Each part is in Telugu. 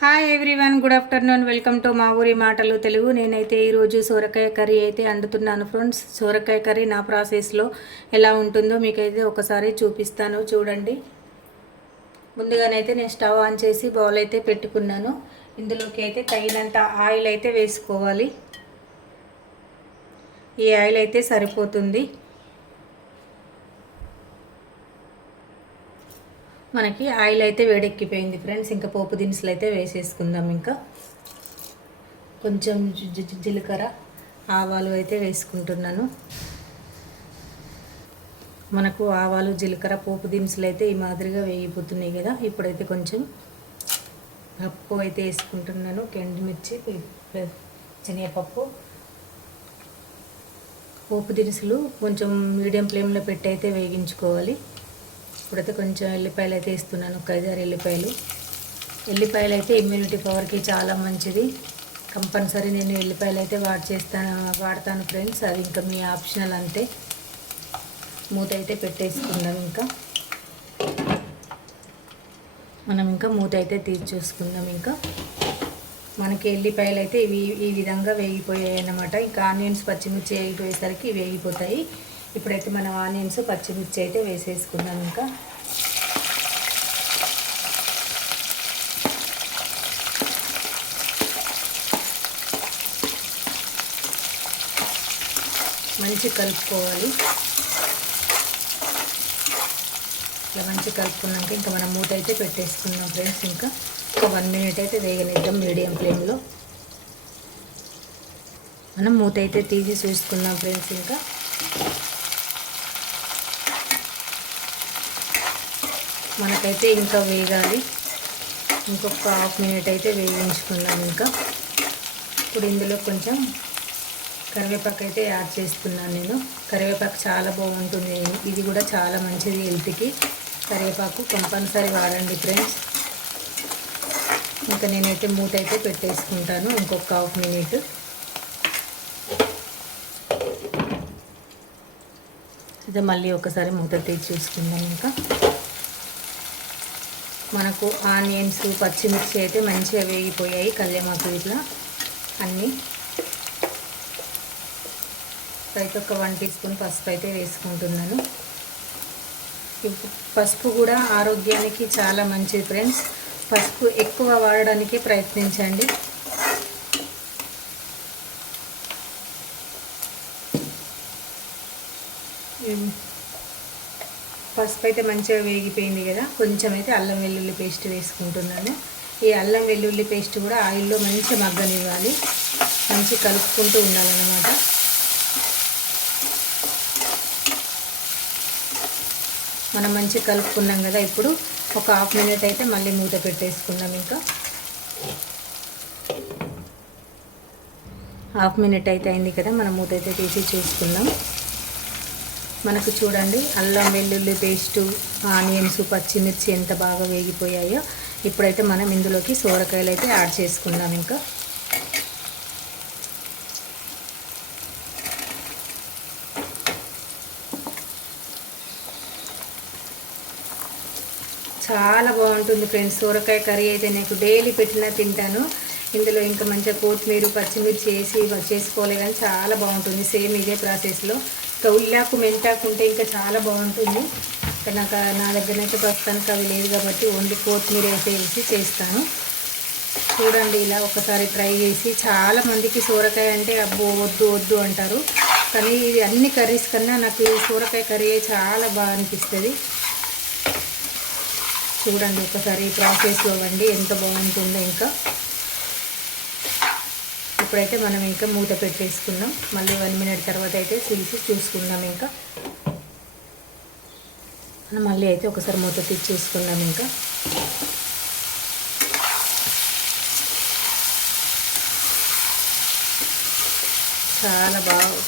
Hi everyone, good afternoon. Welcome to మా ఊరి మాటలు తెలుగు. నేనైతే ఈరోజు సొరకాయ కర్రీ అయితే వండుతున్నాను ఫ్రెండ్స్. సొరకాయ కర్రీ నా ప్రాసెస్లో ఎలా ఉంటుందో మీకైతే ఒకసారి చూపిస్తాను, చూడండి. ముందుగానైతే నేను స్టవ్ ఆన్ చేసి బౌల్ అయితే పెట్టుకున్నాను. ఇందులోకి అయితే తగినంత ఆయిల్ అయితే వేసుకోవాలి. ఈ ఆయిల్ అయితే సరిపోతుంది. మనకి ఆయిల్ అయితే వేడెక్కిపోయింది ఫ్రెండ్స్. ఇంకా పోపు దినుసులు అయితే వేసేసుకుందాం. ఇంకా కొంచెం జీలకర్ర, ఆవాలు అయితే వేసుకుంటున్నాను. మనకు ఆవాలు, జీలకర్ర, పోపు దినుసులు అయితే ఈ మాదిరిగా వేగిపోతున్నాయి కదా. ఇప్పుడైతే కొంచెం పప్పు అయితే వేసుకుంటున్నాను. ఎండుమిర్చి, శనగపప్పు, పోపు దినుసులు కొంచెం మీడియం ఫ్లేమ్లో పెట్టి అయితే వేగించుకోవాలి. ఇప్పుడైతే కొంచెం ఎల్లిపాయలు అయితే వేస్తున్నాను, ఒక 5-6 ఎల్లిపాయలు. ఎల్లిపాయలు అయితే ఇమ్యూనిటీ పవర్కి చాలా మంచిది. కంపల్సరీ నేను ఎల్లిపాయలు అయితే వాడతాను ఫ్రెండ్స్. అది ఇంకా మీ ఆప్షనల్ అంతే. మూత అయితే పెట్టేసుకుందాం. ఇంకా మనం ఇంకా మూత అయితే తీసి చూసుకుందాం. ఇంకా మనకి ఎల్లిపాయలు అయితే ఈ విధంగా వేగిపోయాయి అన్నమాట. ఇంకా ఆనియన్స్, పచ్చిమిర్చి వేగిపోయేసరికి వేగిపోతాయి. ఇప్పుడైతే మనం ఆనియన్స్, పచ్చిమిర్చి అయితే వేసేసుకుందాం. ఇంకా మంచి కలుపుకోవాలి. ఇలా మంచి కలుపుకున్నాక ఇంకా మనం మూత అయితే పెట్టేసుకుందాం ఫ్రెండ్స్. ఇంకా ఒక 1 మినిట్ అయితే వేగనిద్దాం మీడియం ఫ్లేమ్లో. మనం మూత అయితే తీసి చూసుకుందాం ఫ్రెండ్స్. ఇంకా మనకైతే ఇంకా వేగాలి. ఇంకొక 1/2 మినిట్ అయితే వేగించుకుందాం. ఇంకా ఇప్పుడు ఇందులో కొంచెం కరివేపాకు అయితే యాడ్ చేస్తున్నాను నేను. కరివేపాకు చాలా బాగుంటుంది. ఇది కూడా చాలా మంచిది హెల్త్కి. కరివేపాకు కంపల్సరీ వాడండి ఫ్రెండ్స్. ఇంకా నేనైతే మూత అయితే పెట్టేసుకుంటాను ఇంకొక 1/2 మినిట్. అయితే మళ్ళీ ఒకసారి మూత తీసి చూసుకుందాం. ఇంకా మనకు ఆనియన్స్, పచ్చిమిర్చి అయితే మంచిగా వేగిపోయాయి. కళ్యామాకు ఇట్లా అన్నీ. అయితే ఒక 1 టీ స్పూన్ పసుపు అయితే వేసుకుంటున్నాను. పసుపు కూడా ఆరోగ్యానికి చాలా మంచిది ఫ్రెండ్స్. పసుపు ఎక్కువ వాడడానికి ప్రయత్నించండి. పసుపు అయితే మంచిగా వేగిపోయింది కదా. కొంచెం అయితే అల్లం వెల్లుల్లి పేస్ట్ వేసుకుంటున్నాను. ఈ అల్లం వెల్లుల్లి పేస్ట్ కూడా ఆయిల్లో మంచిగా మగ్గనివ్వాలి. మంచి కలుపుకుంటూ ఉండాలన్నమాట. మనం మంచిగా కలుపుకున్నాం కదా. ఇప్పుడు ఒక 1/2 మినిట్ అయితే మళ్ళీ మూత పెట్టేసుకుందాం. ఇంకా 1/2 మినిట్ అయితే అయింది కదా. మనం మూత అయితే తీసి చూసుకుందాం. మనకు చూడండి అల్లం వెల్లుల్లి పేస్టు, ఆనియన్స్, పచ్చిమిర్చి ఎంత బాగా వేగిపోయాయో. ఇప్పుడైతే మనం ఇందులోకి సొరకాయలు అయితే యాడ్ చేసుకుందాం. ఇంకా చాలా బాగుంటుంది ఫ్రెండ్స్. సొరకాయ కర్రీ అయితే నాకు డైలీ పెట్టినా తింటాను. ఇందులో ఇంకా మంచిగా కొత్తిమీర, పచ్చిమిర్చి వేసి చేసుకోవాలి కానీ చాలా బాగుంటుంది. సేమ్ ఇదే ప్రాసెస్లో. ఇంకా ఉల్లాకు, మెంతాకు ఉంటే ఇంకా చాలా బాగుంటుంది. నా దగ్గరనైతే ప్రస్తుతానికి అవి లేదు కాబట్టి ఓన్లీ కొత్తిమీర వేసి చేస్తాను. చూడండి ఇలా ఒకసారి ట్రై చేసి. చాలామందికి సొరకాయ అంటే అబ్బో వద్దు వద్దు అంటారు. కానీ ఇది అన్ని కర్రీస్ కన్నా నాకు ఈ సొరకాయ కర్రీ చాలా బాగా అనిపిస్తుంది. చూడండి ఒకసారి ఈ ప్రాసెస్లో వండి ఎంత బాగుంటుందో. ఇంకా ఇప్పుడైతే మనం ఇంకా మూత పెట్టేసుకుందాం. మళ్ళీ 1 మినిట్ తర్వాత అయితే తీసి చూసుకుందాం. ఇంకా మనం మళ్ళీ అయితే ఒకసారి మూత తీసి చూసుకుందాం. ఇంకా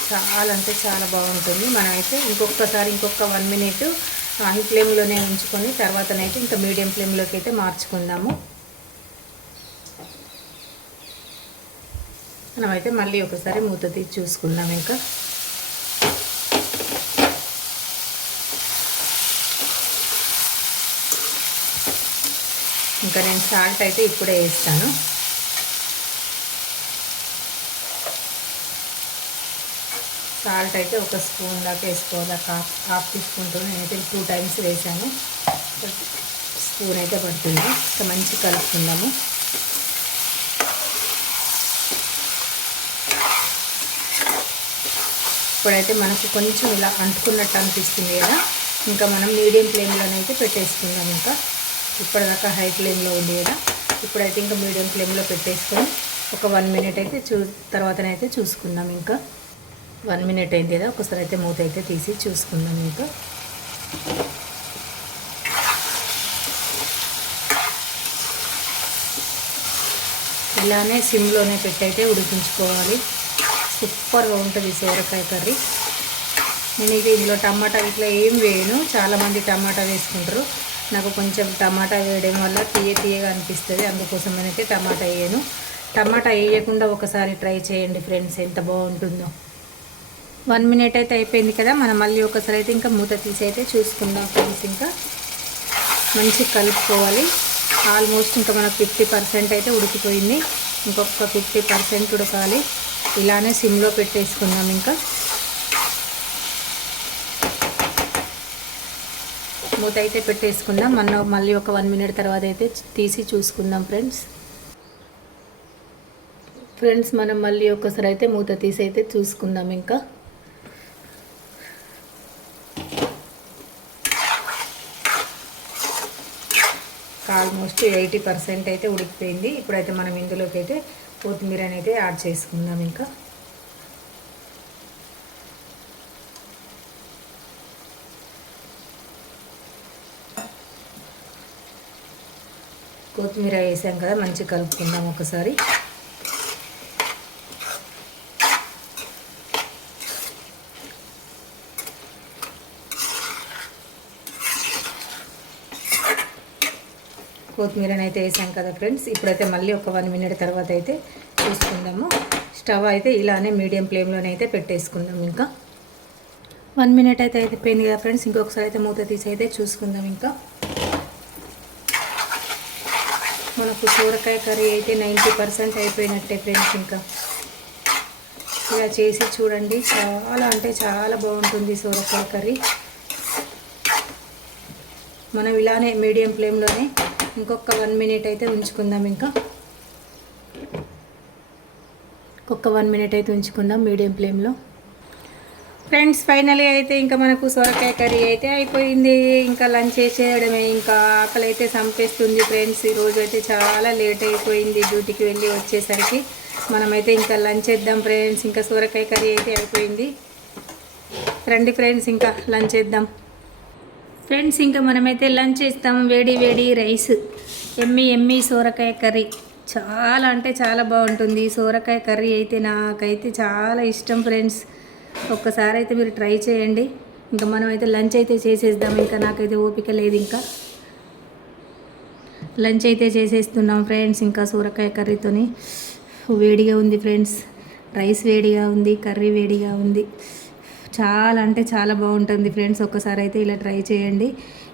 చాలా అంటే చాలా బాగుంటుంది. మనమైతే ఇంకొక 1 మినిట్ హై ఫ్లేమ్లోనే ఉంచుకొని తర్వాతనైతే ఇంకా మీడియం ఫ్లేమ్లోకి అయితే మార్చుకుందాము. మనమైతే మళ్ళీ ఒకసారి మూత తీసి చూసుకుందాం. ఇంకా ఇంకా నేను సాల్ట్ అయితే ఇప్పుడే వేస్తాను. సాల్ట్ అయితే ఒక స్పూన్ దాకా వేసుకోవాలి. హాఫ్ టీ స్పూన్తో నేనైతే 2 టైమ్స్ వేసాను. స్పూన్ అయితే పడుతుంది. ఇంకా మంచి కలుపుకుందాము. ఇప్పుడైతే మనకు కొంచెం ఇలా అంటుకున్నట్టు అనిపిస్తుంది కదా, ఇంకా మనం మీడియం ఫ్లేమ్లోనైతే పెట్టేసుకుందాం. ఇంకా ఇప్పటిదాకా హై ఫ్లేమ్లో ఉంది కదా, ఇప్పుడైతే ఇంకా మీడియం ఫ్లేమ్లో పెట్టేసుకొని ఒక 1 మినిట్ అయితే తర్వాతనైతే చూసుకుందాం. ఇంకా 1 మినిట్ అయింది కదా, ఒకసారి అయితే మూత అయితే తీసి చూసుకుందాం. ఇంకా ఇలానే సిమ్లోనే పెట్టి అయితే ఉడికించుకోవాలి. సూపర్గా ఉంటుంది సోరకాయ కర్రీ. నేను ఇది ఇందులో టమాటా ఇట్లా ఏం వేయను. చాలామంది టమాటా వేసుకుంటారు. నాకు కొంచెం టమాటా వేయడం వల్ల తీయగా అనిపిస్తుంది, అందుకోసమైతే టమాటా వేయను. టమాటా వేయకుండా ఒకసారి ట్రై చేయండి ఫ్రెండ్స్, ఎంత బాగుంటుందో. 1 మినిట్ అయితే అయిపోయింది కదా, మనం మళ్ళీ ఒకసారి అయితే ఇంకా మూత తీసి అయితే చూసుకుందాం ఫ్రెండ్స్. ఇంకా మంచిగా కలుపుకోవాలి. ఆల్మోస్ట్ ఇంకా మనకు 50% అయితే ఉడికిపోయింది. ఇంకొక 50% ఉడకాలి. ఇలానే సిమ్లో పెట్టేసుకుందాం. ఇంకా మూత అయితే పెట్టేసుకుందాం. మళ్ళీ ఒక 1 మినిట్ తర్వాత అయితే తీసి చూసుకుందాం ఫ్రెండ్స్. మనం మళ్ళీ ఒకసారి అయితే మూత తీసి అయితే చూసుకుందాం. ఇంకా ఆల్మోస్ట్ 80% అయితే ఉడికిపోయింది. ఇప్పుడైతే మనం ఇందులోకి అయితే కొత్తిమీరని అయితే యాడ్ చేసుకుందాం. ఇంకా కొత్తిమీర వేసాం కదా, మంచిగా కలుపుకుందాం ఒకసారి. కొత్తిమీరని అయితే వేసాం కదా ఫ్రెండ్స్. ఇప్పుడైతే మళ్ళీ ఒక 1 మినిట్ తర్వాత అయితే చూసుకుందాము. స్టవ్ అయితే ఇలానే మీడియం ఫ్లేమ్లోనైతే పెట్టేసుకుందాం. ఇంకా 1 మినిట్ అయితే అయిపోయింది కదా ఫ్రెండ్స్. ఇంకొకసారి అయితే మూత తీసి అయితే చూసుకుందాం. ఇంకా మనకు సోరకాయ కర్రీ అయితే 90% అయిపోయినట్టే ఫ్రెండ్స్. ఇంకా ఇలా చేసి చూడండి, చాలా అంటే చాలా బాగుంటుంది సోరకాయ కర్రీ. మనం ఇలానే మీడియం ఫ్లేమ్లోనే ఇంకొక 1 మినిట్ అయితే ఉంచుకుందాం. ఇంకా ఒక్క 1 మినిట్ అయితే ఉంచుకుందాం మీడియం ఫ్లేమ్లో ఫ్రెండ్స్. ఫైనలీ అయితే ఇంకా మనకు సొరకాయ కర్రీ అయితే అయిపోయింది. ఇంకా లంచ్ చేసేయడమే. ఇంకా ఆకలి అయితే చంపేస్తుంది ఫ్రెండ్స్. ఈరోజు అయితే చాలా లేట్ అయిపోయింది డ్యూటీకి వెళ్ళి వచ్చేసరికి. మనమైతే ఇంకా లంచ్ చేద్దాం ఫ్రెండ్స్. ఇంకా సొరకాయ కర్రీ అయితే అయిపోయింది. రండి ఫ్రెండ్స్, ఇంకా లంచ్ చేద్దాం ఫ్రెండ్స్. ఇంకా మనమైతే లంచ్ చేస్తాం. వేడి వేడి రైస్, ఎమ్మి సొరకాయ కర్రీ. చాలా అంటే చాలా బాగుంటుంది సొరకాయ కర్రీ అయితే. నాకైతే చాలా ఇష్టం ఫ్రెండ్స్. ఒక్కసారి అయితే మీరు ట్రై చేయండి. ఇంకా మనమైతే లంచ్ అయితే చేసేద్దాం. ఇంకా నాకైతే ఓపిక లేదు. ఇంకా లంచ్ అయితే చేసేస్తున్నాం ఫ్రెండ్స్. ఇంకా సొరకాయ కర్రీతోని వేడిగా ఉంది ఫ్రెండ్స్. రైస్ వేడిగా ఉంది, కర్రీ వేడిగా ఉంది. చాలా అంటే చాలా బాగుంటుంది ఫ్రెండ్స్. ఒక్కసారి అయితే ఇలా ట్రై చేయండి.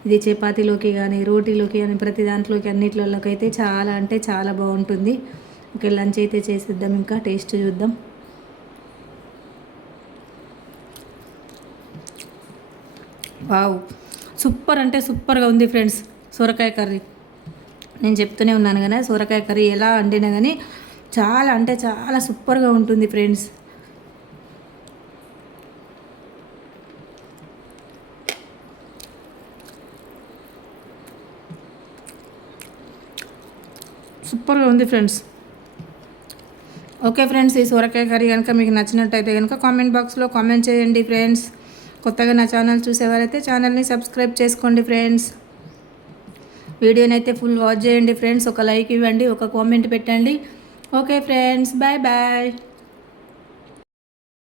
ఇది చపాతీలోకి కానీ, రోటీలోకి కానీ, ప్రతి దాంట్లోకి అన్నిట్లలోకి అయితే చాలా అంటే చాలా బాగుంటుంది. ఓకే, లంచ్ అయితే చేసేద్దాం. ఇంకా టేస్ట్ చూద్దాం. వావ్, సూపర్ అంటే సూపర్గా ఉంది ఫ్రెండ్స్ సొరకాయ కర్రీ. నేను చెప్తూనే ఉన్నాను కదా, సొరకాయ కర్రీ ఎలా వండినా కానీ చాలా అంటే చాలా సూపర్గా ఉంటుంది ఫ్రెండ్స్. సూపర్గా ఉంది ఫ్రెండ్స్. ఓకే ఫ్రెండ్స్, ఈ సొరకాయ కర్రీ కనుక మీకు నచ్చినట్టయితే కనుక కామెంట్ బాక్స్లో కామెంట్ చేయండి ఫ్రెండ్స్. కొత్తగా నా ఛానల్ చూసేవారైతే ఛానల్ని సబ్స్క్రైబ్ చేసుకోండి ఫ్రెండ్స్. వీడియోని అయితే ఫుల్ వాచ్ చేయండి ఫ్రెండ్స్. ఒక లైక్ ఇవ్వండి, ఒక కామెంట్ పెట్టండి. Okay friends, bye bye.